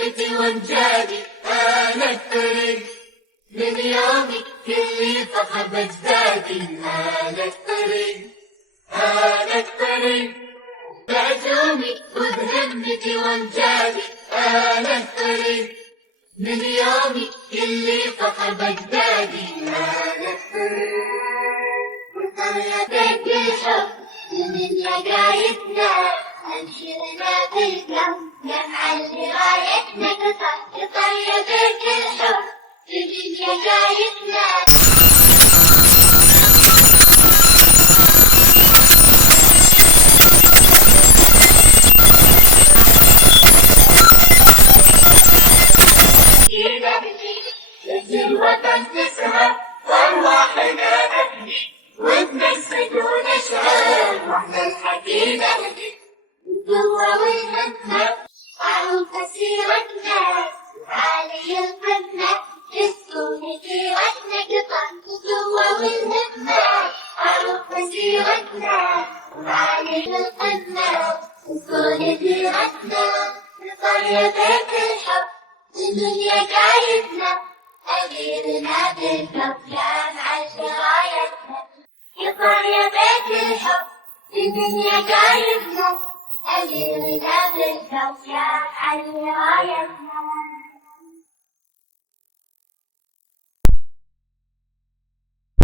همتي وامجادي أنا الطريق من يومي كل فخر بجدادي أنا الطريق أنا الطريق بعزومي وبهمتي وامجادي أنا الطريق من يومي كل فخر بجدادي أنا الطريق وقريتك الحب من لقايتنا أنشرنا بالكون نفعل برايتنا قريتك الحب من لقايتنا نجي الوطن تسهر وارواحنا نهدي ونتمسك ونشعر واحنا الحكينا نهدي القوة والهمة عروض سيرتنا عالي القمة تسكن سيرتنا قطن القوة والهمة عروض سيرتنا عالي القمة تسكن سيرتنا لقريتك الحب الدنيا قايدنا أميرنا بالحب يا معز رايتنا يا قرية بيت الحب الدنيا قايدنا أميرنا بالحب يا معز رايتنا